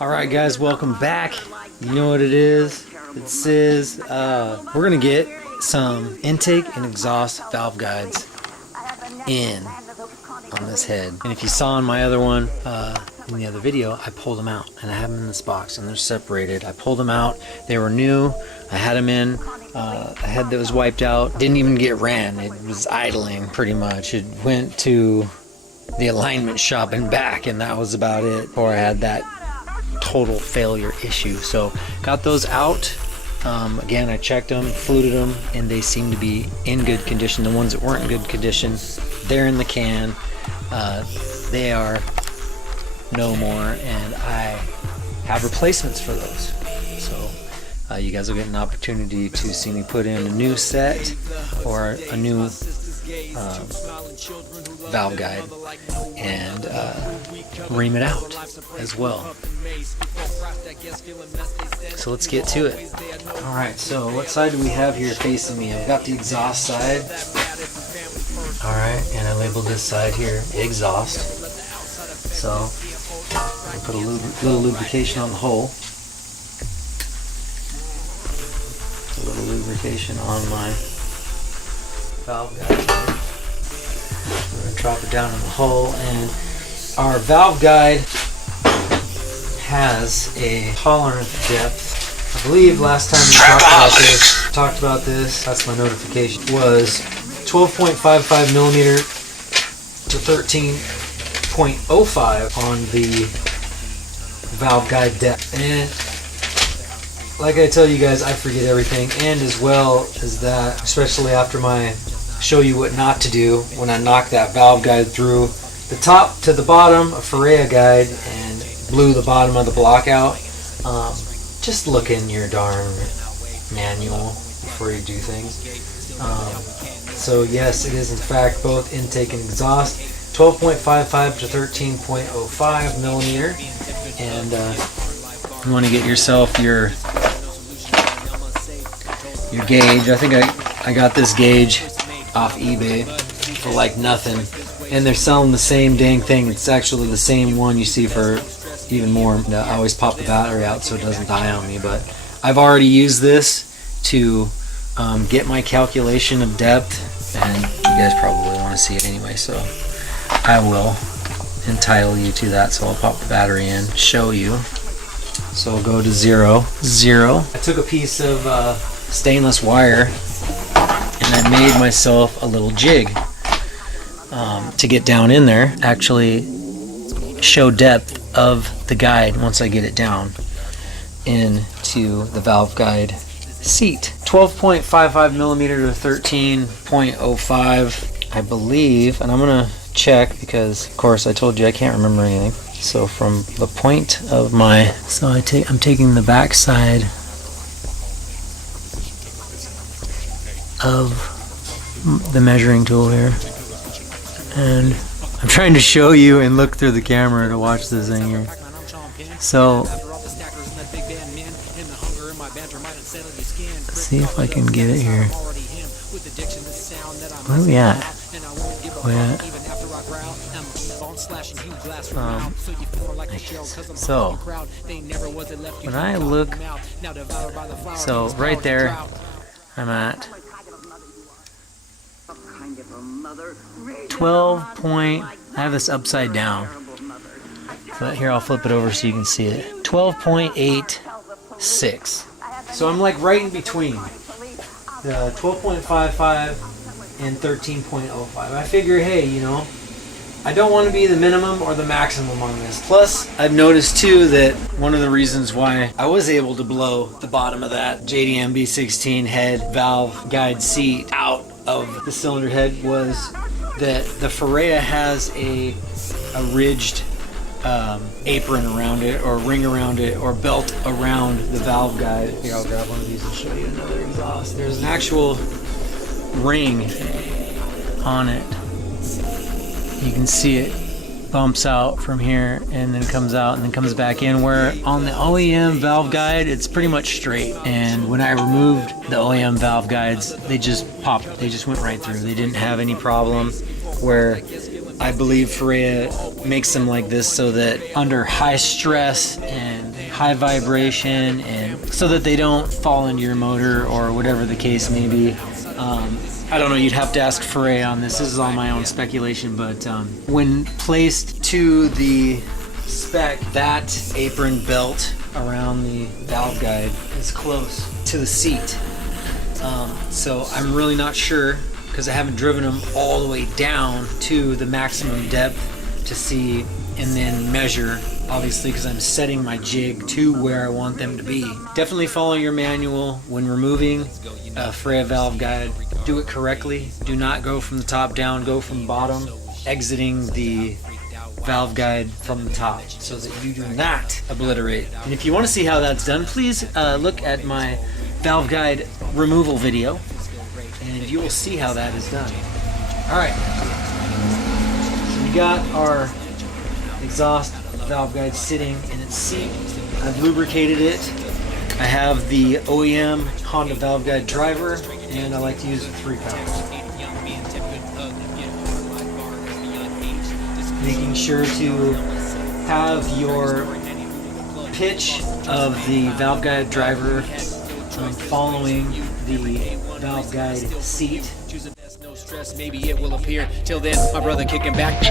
Alright guys, welcome back. You know what it is. It's Sizzl. We're gonna get some intake and exhaust valve guides in on this head. And if you saw in my other one, in the other video, I pulled them out and I have them in this box and they're separated. I pulled them out. They were new. I had them in. A head that was wiped out. Didn't even get ran. It was idling pretty much. It went to the alignment shop and back, and that was about it before I had that total failure issue. So got those out. Again, I checked them, fluted them, and they seem to be in good condition. The ones that weren't in good condition, they're in the can. They are no more, and I have replacements for those. So you guys will get an opportunity to see me put in a new set or a new valve guide and ream it out as well. So let's get to it. Alright, so what side do we have here facing me? I've got the exhaust side. Alright, and I labeled this side here exhaust. So I put a little lubrication on the hole. A little lubrication on my valve guide. We're going to drop it down in the hole, and our valve guide has a tolerant depth. I believe last time we talked about this, that's my notification, was 12.55 millimeter to 13.05 on the valve guide depth. And like I tell you guys, I forget everything, and as well as that, especially after my show you what not to do when I knock that valve guide through the top to the bottom, a Ferrea guide, and blew the bottom of the block out. Just look in your darn manual before you do things. So yes, it is in fact both intake and exhaust, 12.55 to 13.05 millimeter, and you want to get yourself your gauge. I think I got this gauge off eBay for like nothing, and they're selling the same dang thing. It's actually the same one you see for even more. I always pop the battery out so it doesn't die on me, but I've already used this to get my calculation of depth, and you guys probably want to see it anyway, so I will entitle you to that. So I'll pop the battery in, show you. So I'll go to 0, 0. I took a piece of stainless wire and I made myself a little jig to get down in there, actually show depth of the guide once I get it down into the valve guide seat. 12.55 millimeter to 13.05, I believe, and I'm gonna check because of course I told you I can't remember anything. So from the point of my, I'm taking the back side of the measuring tool here, and I'm trying to show you and look through the camera to watch this thing here. So let's see if I can get it here. Where are we at? So when I look, so right there I'm at 12 point, I have this upside down, but here I'll flip it over so you can see it. 12.86. So I'm like right in between the 12.55 and 13.05. I figure, hey, you know, I don't want to be the minimum or the maximum on this. Plus, I've noticed too that one of the reasons why I was able to blow the bottom of that JDM B16 head valve guide seat out of the cylinder head was that the Ferrea has a ridged apron around it, or ring around it, or belt around the valve guide. Here, I'll grab one of these and show you another exhaust. There's an actual ring on it You can see it bumps out from here and then comes out and then comes back in, where on the OEM valve guide it's pretty much straight. And when I removed the OEM valve guides, they just popped, they just went right through. They didn't have any problem, where I believe Ferrea makes them like this so that under high stress and high vibration, and so that they don't fall into your motor or whatever the case may be. I don't know, you'd have to ask Ferrea on this. This is all my own speculation, but when placed to the spec, that apron belt around the valve guide is close to the seat. So I'm really not sure, because I haven't driven them all the way down to the maximum depth to see and then measure, obviously, because I'm setting my jig to where I want them to be. Definitely follow your manual when removing a Ferrea valve guide. Do it correctly. Do not go from the top down, go from bottom, exiting the valve guide from the top, so that you do not obliterate. And if you want to see how that's done, please look at my valve guide removal video, and you will see how that is done. Alright, so we got our exhaust valve guide sitting in its seat. I've lubricated it. I have the OEM Honda valve guide driver, and I like to use 3 pounds. Making sure to have your pitch of the valve guide driver following the valve guide seat. No stress, maybe it will appear. Till then, my brother kicking back.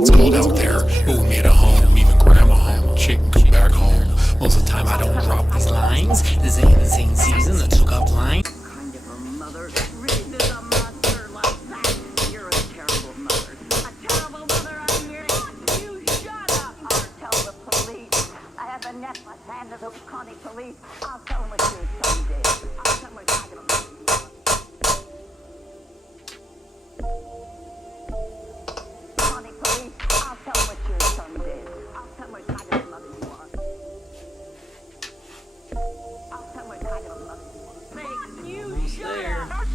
It's cold out there. Who made a home? Even grandma home. Chick come back home. Most of the time I don't drop these lines. This ain't the same season. I took up line. Kind of a mother. Read a monster like that. You're a terrible mother. A terrible mother, I hear it. You shut up. I'll tell the police. I have a necklace hand of those conny police. I'll tell them what you someday. I'll tell them what kind of a mother you are. Conny police, I'll tell them what you someday. I'll tell them what kind of a mother you are. I'll tell them what kind of a mother you are. Make you shut up.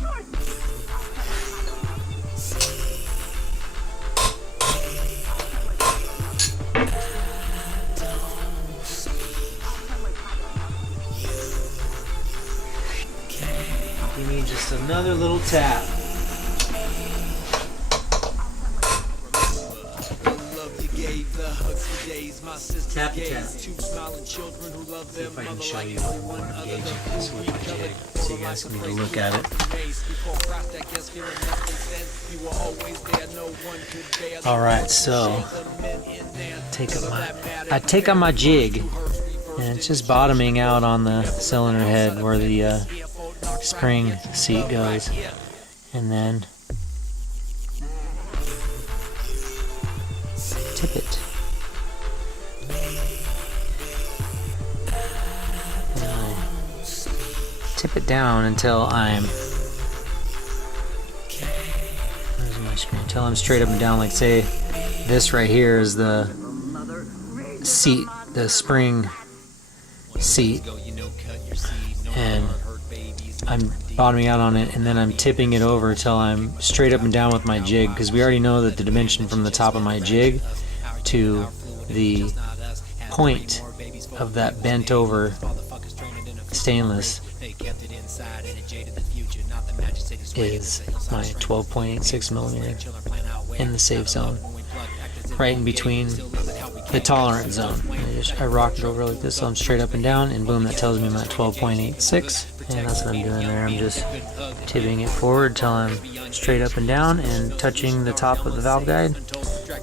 Give me just another little tap. Tap tap. See if I can show you what I'm gauging this with my jig, so you guys can take a look at it. Alright, so I take up my jig, and it's just bottoming out on the cylinder head where the spring seat goes, and then tip it. Tip it down until I'm, where's my screen? Until I'm straight up and down. Like, say this right here is the seat, the spring seat, and I'm bottoming out on it, and then I'm tipping it over till I'm straight up and down with my jig, because we already know that the dimension from the top of my jig to the point of that bent over stainless is my 12.86 millimeter in the safe zone, right in between the tolerant zone. I rock it over like this, so I'm straight up and down, and boom, that tells me I'm at 12.86, and that's what I'm doing there. I'm just tipping it forward till I'm straight up and down and touching the top of the valve guide.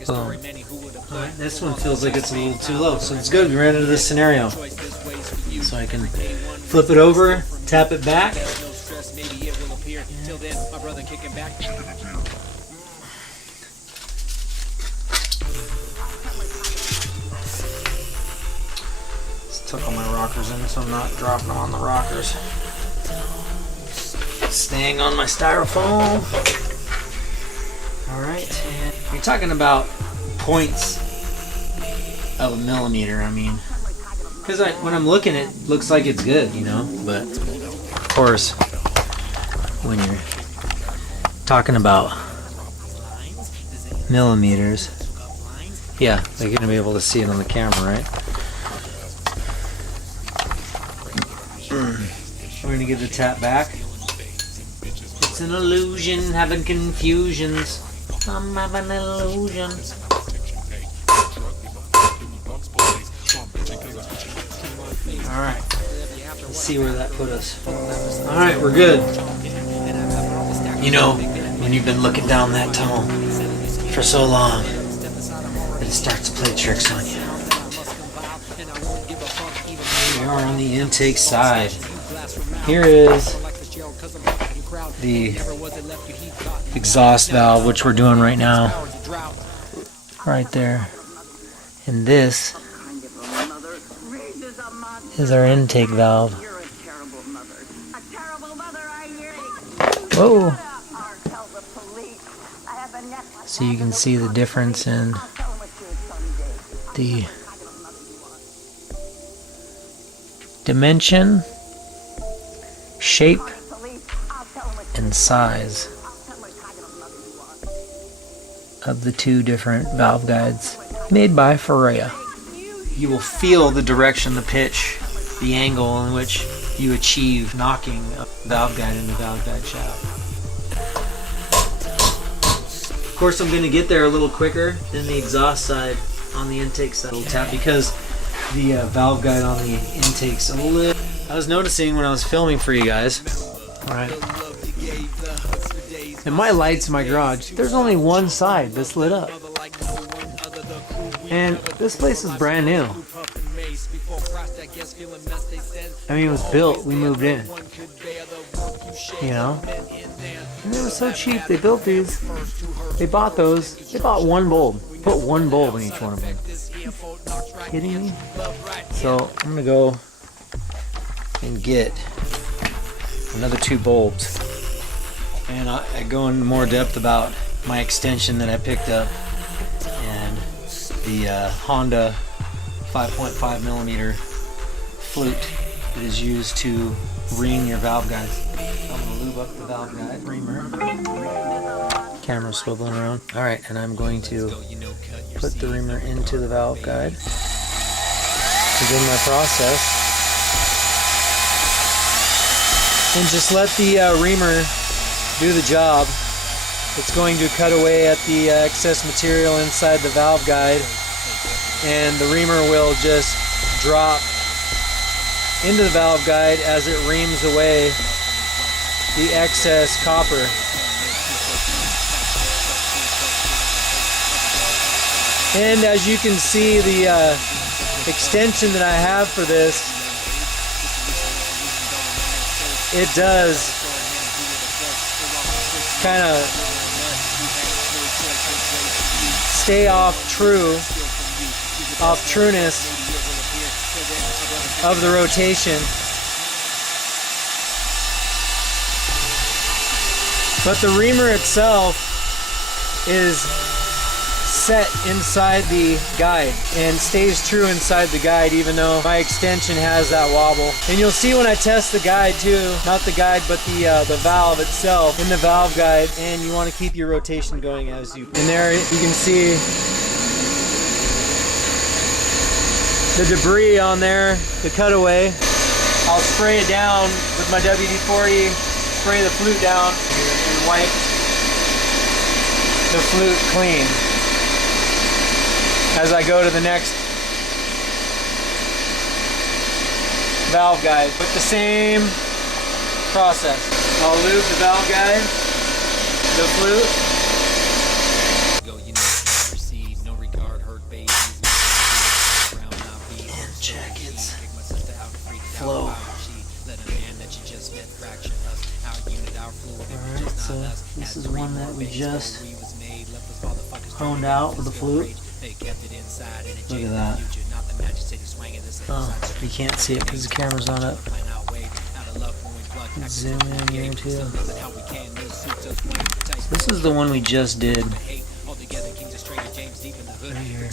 Boom. Alright, this one feels like it's a little too low, so it's good. We ran into this scenario. So I can flip it over, tap it back. Took all my rockers in, so I'm not dropping them on the rockers. Staying on my styrofoam. Alright, and you're talking about points of a millimeter, I mean. Because when I'm looking, it looks like it's good, you know? But, of course, when you're talking about millimeters, yeah, they're going to be able to see it on the camera, right? We're going to give the tap back. It's an illusion, having confusions. I'm having an illusion. Alright. Let's see where that put us. Alright, we're good. You know, when you've been looking down that tunnel for so long, that it starts to play tricks on you. We are on the intake side. Here is the exhaust valve, which we're doing right now. Right there. And this is our intake valve. Whoa! So you can see the difference in the dimension, shape, and size of the two different valve guides made by Ferrea. You will feel the direction, the pitch, the angle in which you achieve knocking a valve guide in the valve guide shaft. Of course, I'm going to get there a little quicker than the exhaust side on the intake side. Little tap because the valve guide on the intake's a little. I was noticing when I was filming for you guys. Alright. And my lights in my garage, there's only one side that's lit up. And this place is brand new. I mean, it was built, we moved in. You know? And they were so cheap, they built these. They bought those. They bought one bulb. Put one bulb in each one of them. Are you kidding me? So, I'm gonna go and get another 2 bulbs. And I go into more depth about my extension that I picked up and the Honda 5.5 millimeter flute that is used to ream your valve guides. So I'm going to lube up the valve guide reamer. Camera swiveling around. Alright, and I'm going to put the reamer into the valve guide. Begin my process. And just let the reamer do the job. It's going to cut away at the excess material inside the valve guide, and the reamer will just drop into the valve guide as it reams away the excess copper. And as you can see, the extension that I have for this, it does kind of stay off trueness of the rotation. But the reamer itself is set inside the guide and stays true inside the guide, even though my extension has that wobble. And you'll see when I test the guide too, not the guide but the valve itself in the valve guide, and you want to keep your rotation going as you. And there you can see the debris on there, the cutaway. I'll spray it down with my WD-40, spray the flute down and wipe the flute clean as I go to the next valve guide with the same process. I'll lube the valve guide, the flute. And check its flow. Alright, so this is one that we just honed out with the flute. Look at that. Oh, you can't see it because the camera's not up. Zoom in here too. So this is the one we just did. Right here.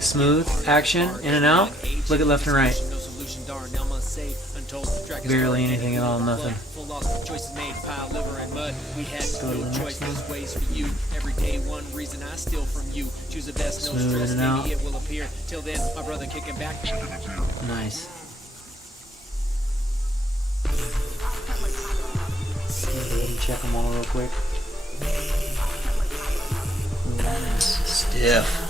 Smooth action, in and out. Look at left and right. Barely anything at all, nothing. Go to the next one. Smooth in and out. Nice. Go ahead and check them all real quick. Stiff.